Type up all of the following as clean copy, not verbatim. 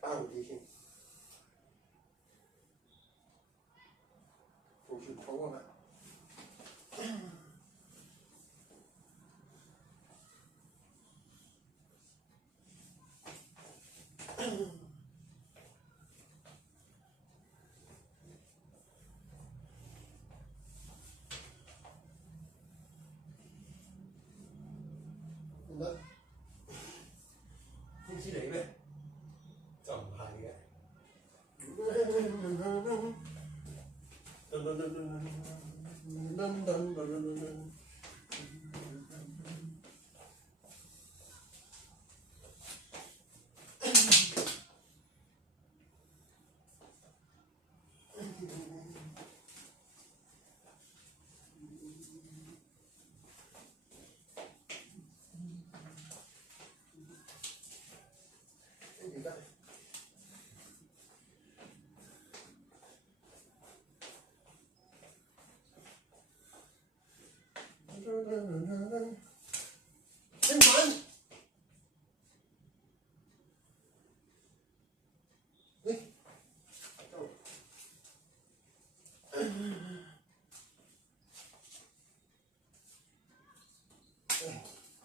包啲先，做全草啊嘛。點解？天師嚟咩？就唔係嘅。英文，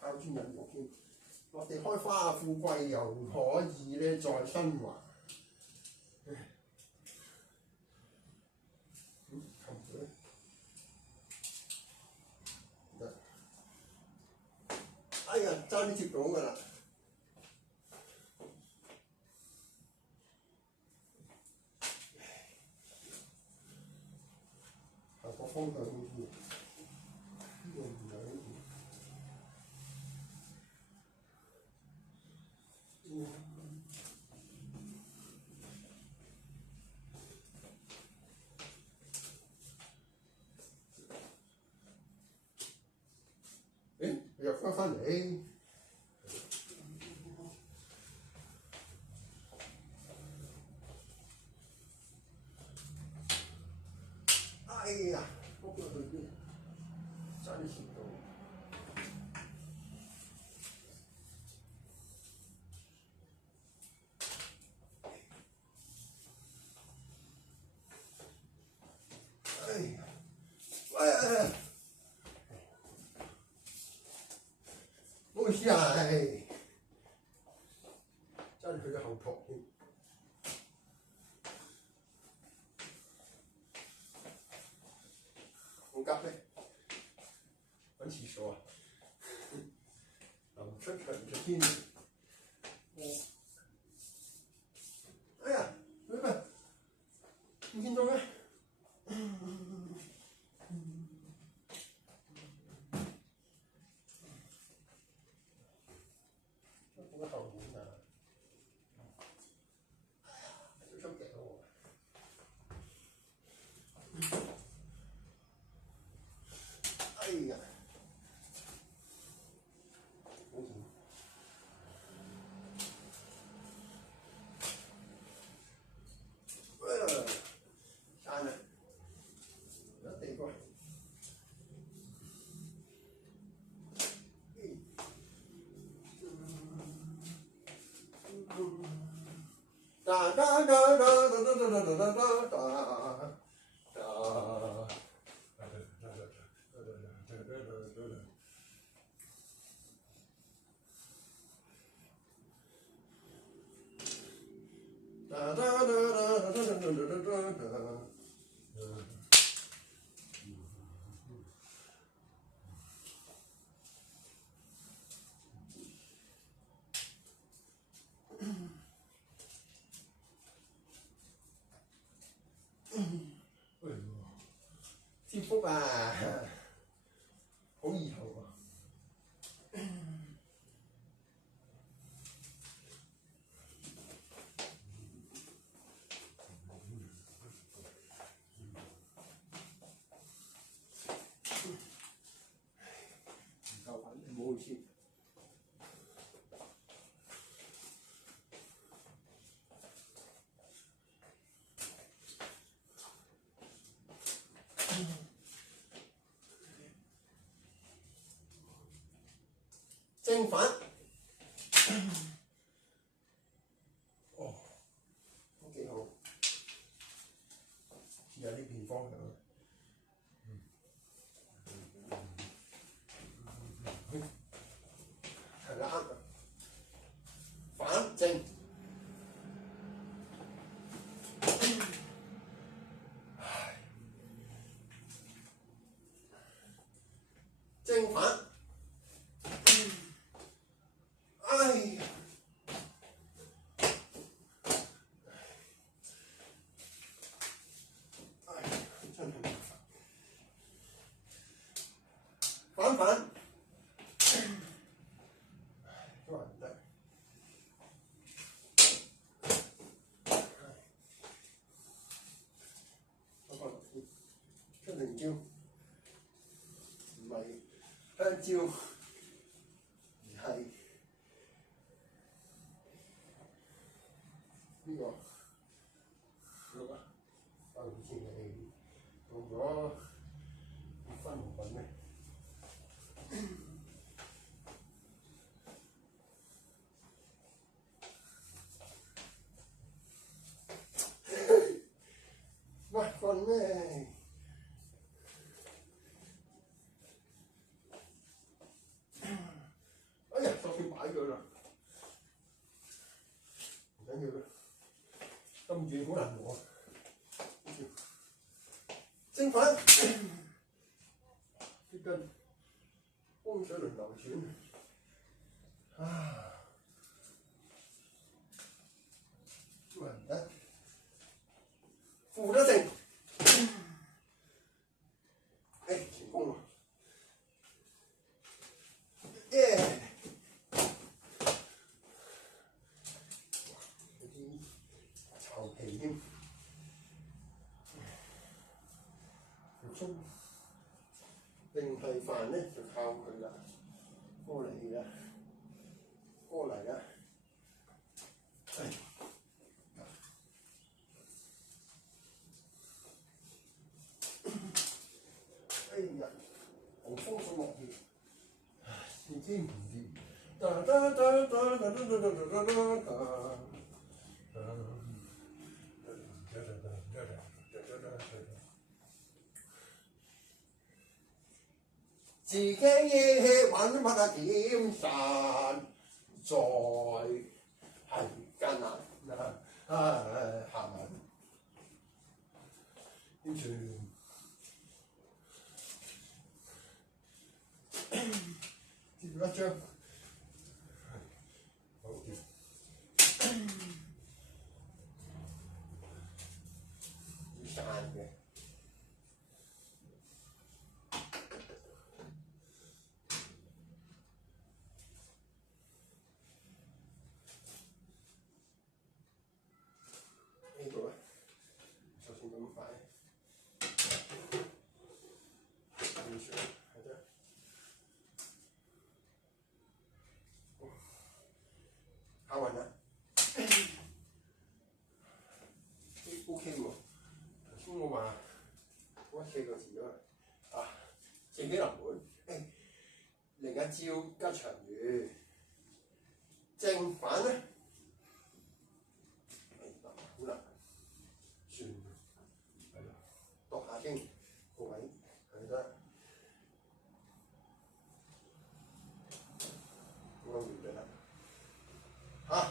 考專人肉添，我哋開花富貴又可以咧再生華。哎呀，爭啲接到㗎啦！下個方向呢個唔係你又翻嚟。哎呀，嗰個去邊？爭啲遲到。哎呀，哎呀，唔好意思啊，爭佢嘅後托添。好急咩？揾廁所啊！臨出場就天。哎呀，你咪唔見咗咩？嗰個後門啊！小心夾到我。哎呀！好險！散啦，有地過。哒哒哒哒哒哒哒哒哒哒哒。貼福啊，好意頭啊！唔夠品，唔好意思。正反。哦，都幾好，試下呢邊方向。係啦，啱。反正正反，哎呀，哎呀，真係反反，都係唔得。出靈招，唔係香蕉，而係呢個好似係用咗結婚用品咩？喂，瞓咩？哎呀，就算擺佢啦，唔緊要啦，咁遠好難攞。正反，呢根風水輪流轉，啊，都係唔得，負得正，成功啦！耶！有啲巢皮添，復甦定係飯咧就靠佢啦，過嚟啦，過嚟啦，哎呀，好風水落雨，已經唔掂。自己揾乜啊點散，再係艱難啊！行埋跟住接住一張，好掂，要散嘅。呢度咧，就算咁快，完全係啫。考運啦，OK 喎。頭先我話嗰4個字啊，正幾臨門，另一招吉祥語，正反咧，好難，算係啦，度下經個位係得，咁樣完咗啦。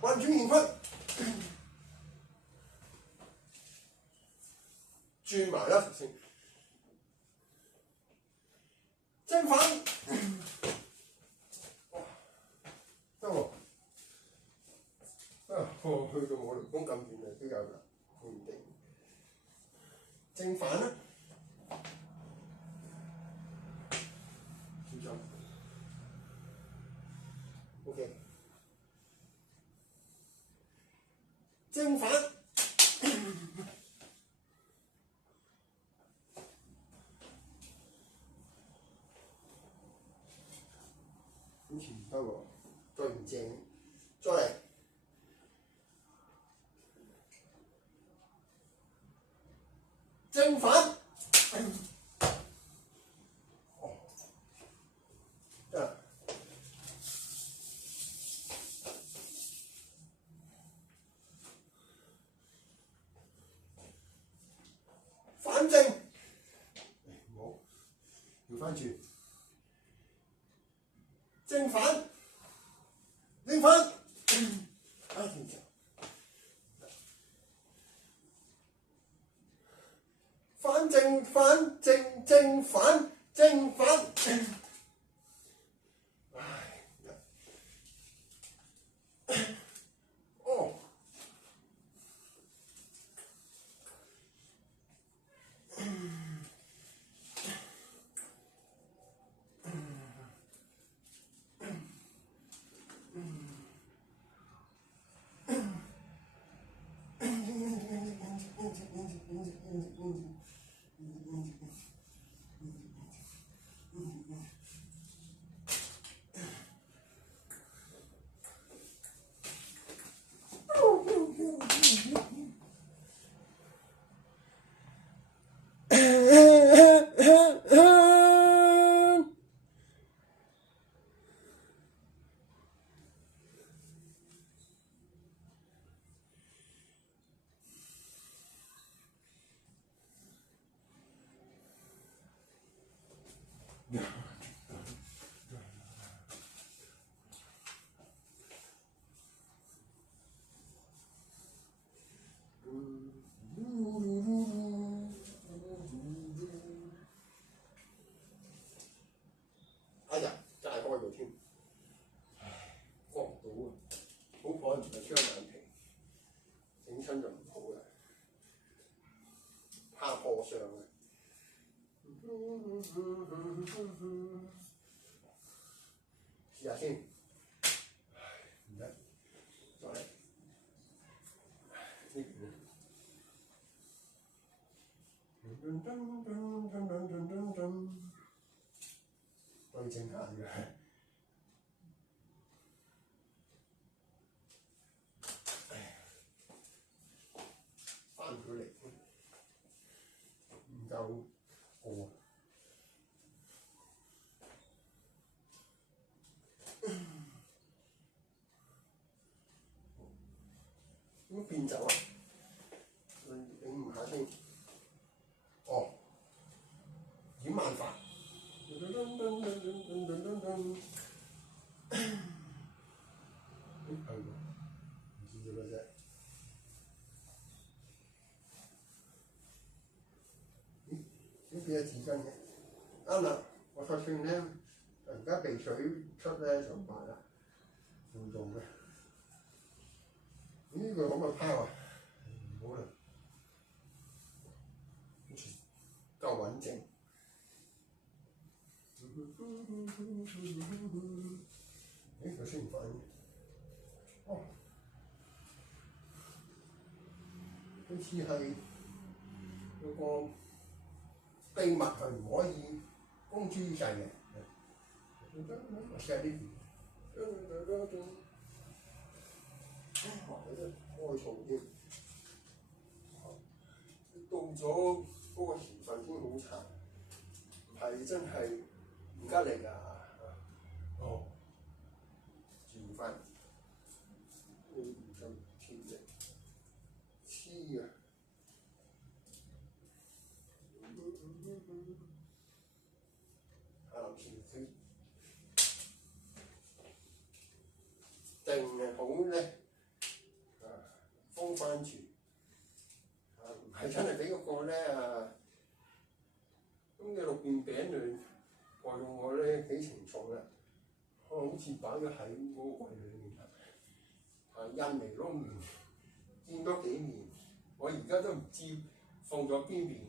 運轉乾坤，轉埋啦先，正反，得喎，去到我雷公咁遠啊，都有啦，唔定。正反咧，小心 ，OK， 正反。好似唔得喎，再唔正，再嚟，正反，哦，得啦，正反，正反，哎，停住。反正反正正反正反，唉，哦。哎呀，真係開到添，唉，過唔到啊！好彩唔係雙眼皮，整親就唔好啦，怕破相啊！試下先，唔得，再嚟呢邊。對症下藥，翻佢嚟唔夠過。點變走啊？你唔下先。哦，掩眼法。係喎，唔知咗啦啫。咦？點變咗紙巾嘅？啱啦，我就算咧，而家鼻水出咧就麻啦，會用嘅。呢個可唔可以拋啊？唔好啦，夠穩陣。咦？佢先唔反應。哦，好似係有個秘密係唔可以公諸於世嘅。我試下呢邊。開錯添，到咗嗰個成分先好殘，唔係真係唔吉利㗎。哦，轉翻呢唔咁貼嘅，黐啊！定係好咧，封翻住，唔係真係俾嗰個咧咁嘅六件餅類害到我咧幾沉重啦，好似擺咗喺嗰個櫃裏面印尼撈麵見多幾面，我而家都唔知放咗邊面，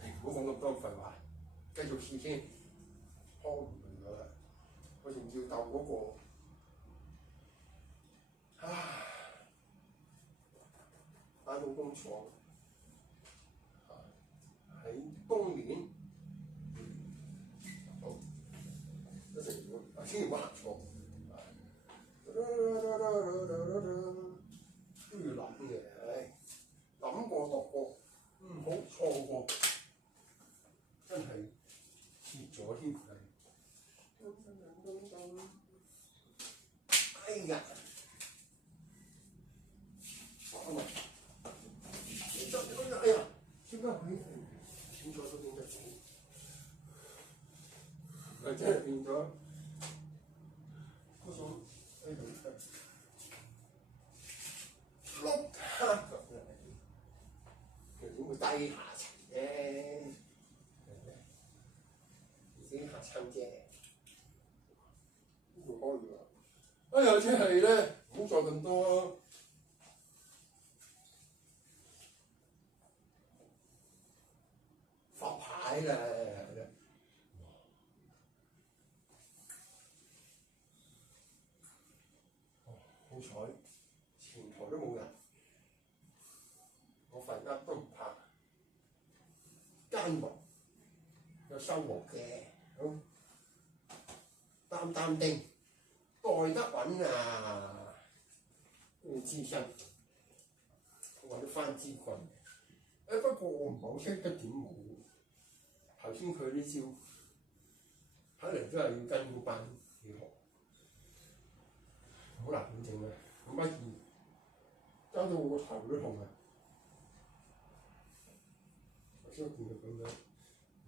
唔好講咁多廢話，繼續試先，開唔明㗎啦，我仲要鬥嗰個。返到工廠喺東面，好一成半，千祈唔好行錯，都要諗嘅，諗過度過，唔好錯過，真係蝕咗添。哎呀！哎呀，點解佢變咗都變得好？真係變咗呢度碌黑咁嘅，佢點會低下層啫？自己嚇親啫。呢度開咗。哎呀，真係咧，唔好再咁多發牌啦！好彩前台都冇人，我份噏都唔怕，耕耘有收穫嘅，好擔擔丁，袋得穩啊！資深，我揾翻支棍。不過我唔係好識得點舞。頭先佢啲招，睇嚟都係要跟嗰班去學，好難整啊！咁乜嘢搞到我個頭都痛啊！頭先我見佢咁樣，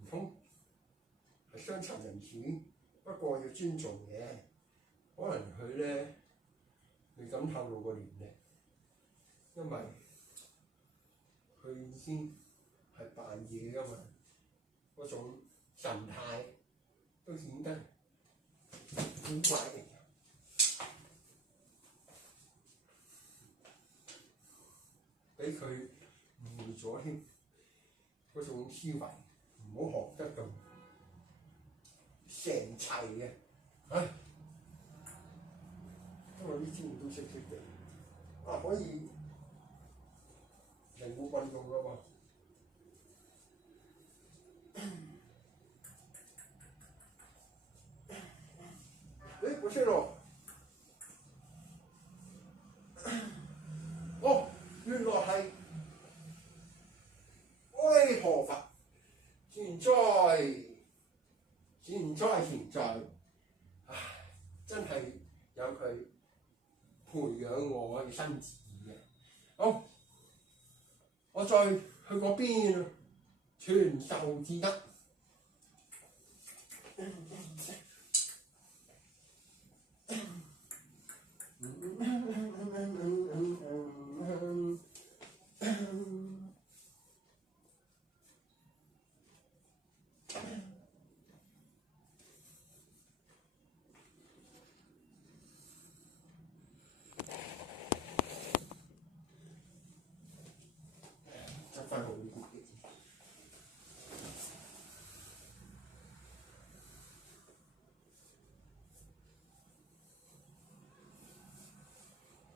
唔通係傷殘人士？不過要尊重嘅，可能佢咧未敢透露個年齡，因為佢已經係扮嘢㗎嘛。嗰種神態都顯得古怪嘅，俾佢誤會咗添。嗰種思維唔好學得咁成齊嘅，唉！因為呢招都識嘅，可以靈活運用㗎喎。不是咯，哦，原來係阿彌陀佛，善在，唉，真係有佢培養我嘅身子嘅。好，我再去嗰邊傳授至得。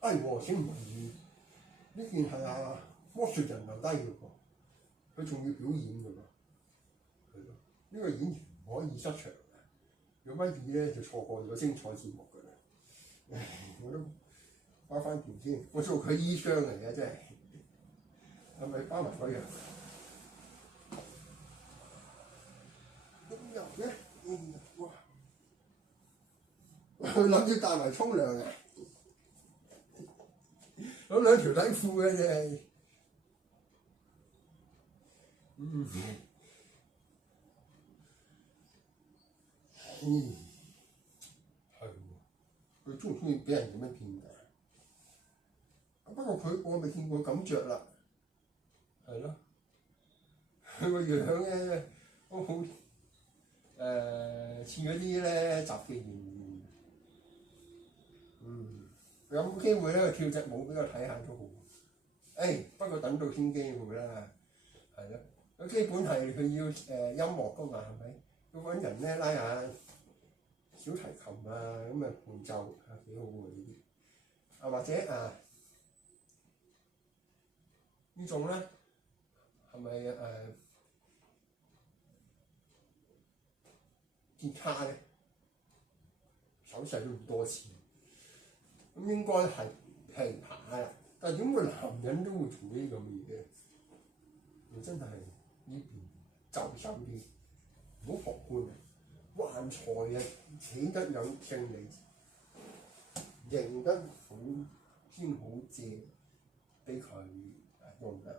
哎喎，請唔同意？呢件係魔術人留低嘅喎，佢仲要表演嘅喎，係咯。呢個演員唔可以失場嘅，有乜嘢咧就錯過咗精彩節目㗎啦。唉，我都包翻件先，我做佢衣箱嚟嘅真係，係咪包埋嗰樣？咁入嘅，哇！佢諗住帶埋沖涼嘅。咁兩條底褲嘅啫，係喎，佢中唔中意俾人咁樣騙㗎？不過我未見過咁着啦，係咯，佢個樣咧都好似嗰啲咧雜技員。有冇機會咧跳隻舞俾我睇下都好。不過等到先機會啦，係咯。佢基本係佢要音樂㗎嘛，係咪？要揾人咧拉下小提琴啊，咁啊伴奏幾好喎呢啲。或者呢種咧係咪吉他咧？手勢都唔多似。咁應該係琵琶啦，但係點會男人都會做呢啲咁嘅嘢？你真係呢邊就手啲，唔好學官啊！橫財啊，企得有勝利，認得好先好借俾佢用㗎。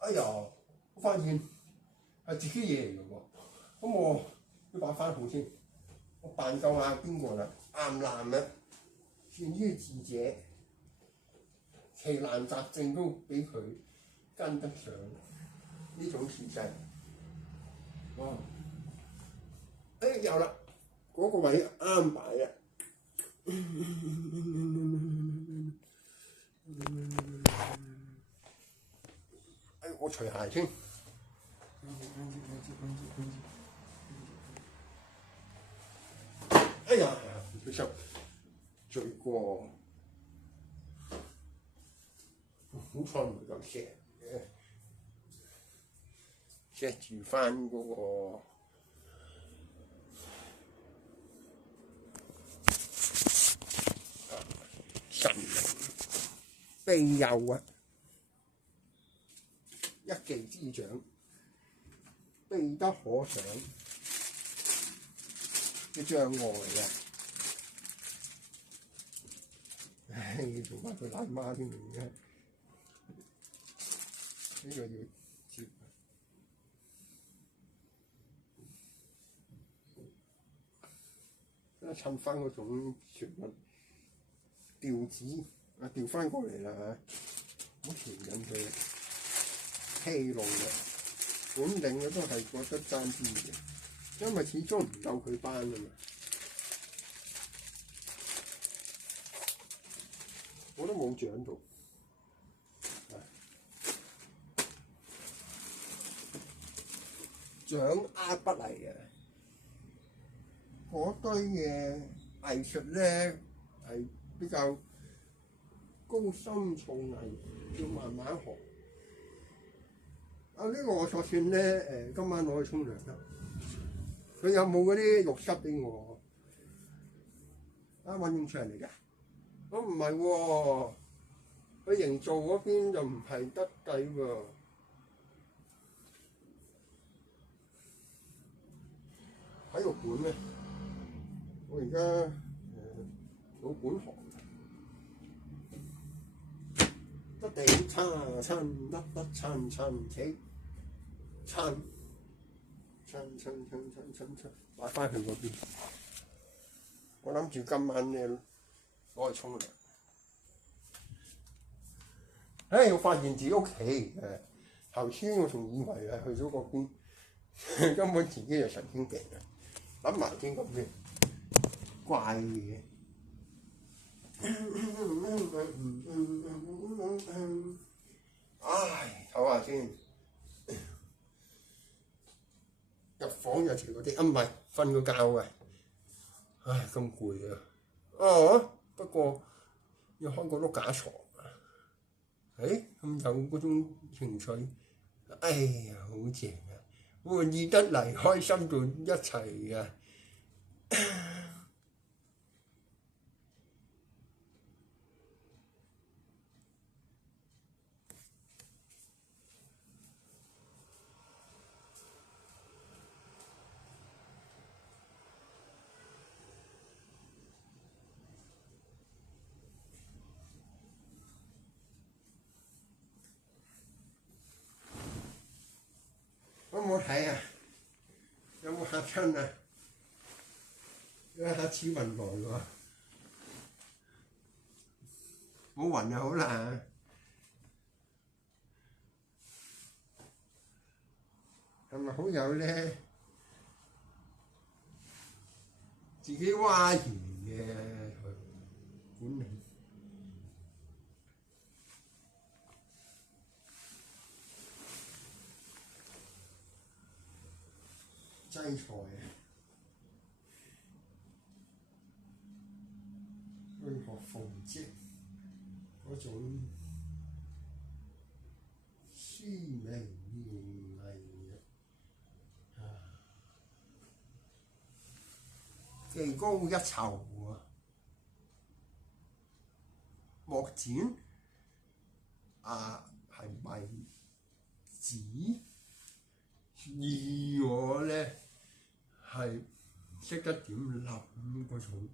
哎呀，我發現係自己嘢嚟㗎喎，咁我要擺翻好先。我扮夠邊個啦？啱唔啱咧？善於智者，奇難雜症都俾佢跟得上呢種氣勢。哇！有啦，嗰個位啱擺啦。我除鞋先。哎呀，唔小心醉過，好彩唔係咁錫嘅，錫住翻嗰個神靈庇佑啊！一技之長，秘得可想嘅障礙啊！唉，做翻佢奶媽添而家，呢個要接，襯翻嗰種旋律調子啊，調翻過嚟啦嚇，好調緊佢。戲路嘅本領我都係覺得爭啲嘅，因為始終唔夠佢班啊嘛，我都冇獎到，掌握不嚟嘅嗰堆嘅藝術咧係比較高深造詣，要慢慢學。呢個我索性咧今晚攞去沖涼啦。佢有冇嗰啲浴室俾我？揾用出嚟嚟㗎？我唔係喎，佢營造嗰邊就唔係得計喎。體育館咧，我而家老本行。得地親得親戚親，擺翻去嗰邊。我諗住今晚咧攞去沖涼。我發現自己屋企頭先我仲以為係去咗嗰邊，根本自己就神經病啊！諗埋啲咁嘅怪嘢。唉，唞下先。入房有時嗰啲唔係瞓個覺嘅，唉咁攰啊！不過要開個碌架床啊！咁有嗰種情緒，哎呀好正啊！滿意得嚟，開心到一齊啊！好唔好睇啊？有冇嚇親啊？嚇似雲來喎，冇雲就好啦。係咪好有咧？自己挖完嘅本領。制裁啊！去學縫織嗰種書名藝啊，技高一籌啊！莫展係咪紙？而我咧係識得點諗嗰種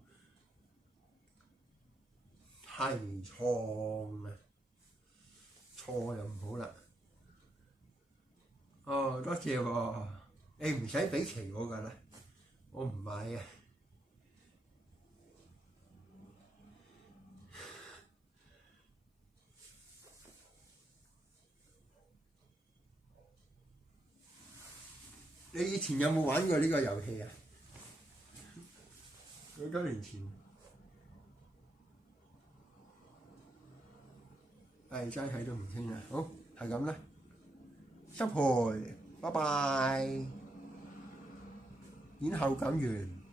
提創啊，錯又唔好啦。多謝喎，唔使俾期我㗎啦，我唔買啊。你以前有冇玩過呢個遊戲啊？好多年前。係齋睇都唔傾啦，好係咁啦，失陪，拜拜，演後感完。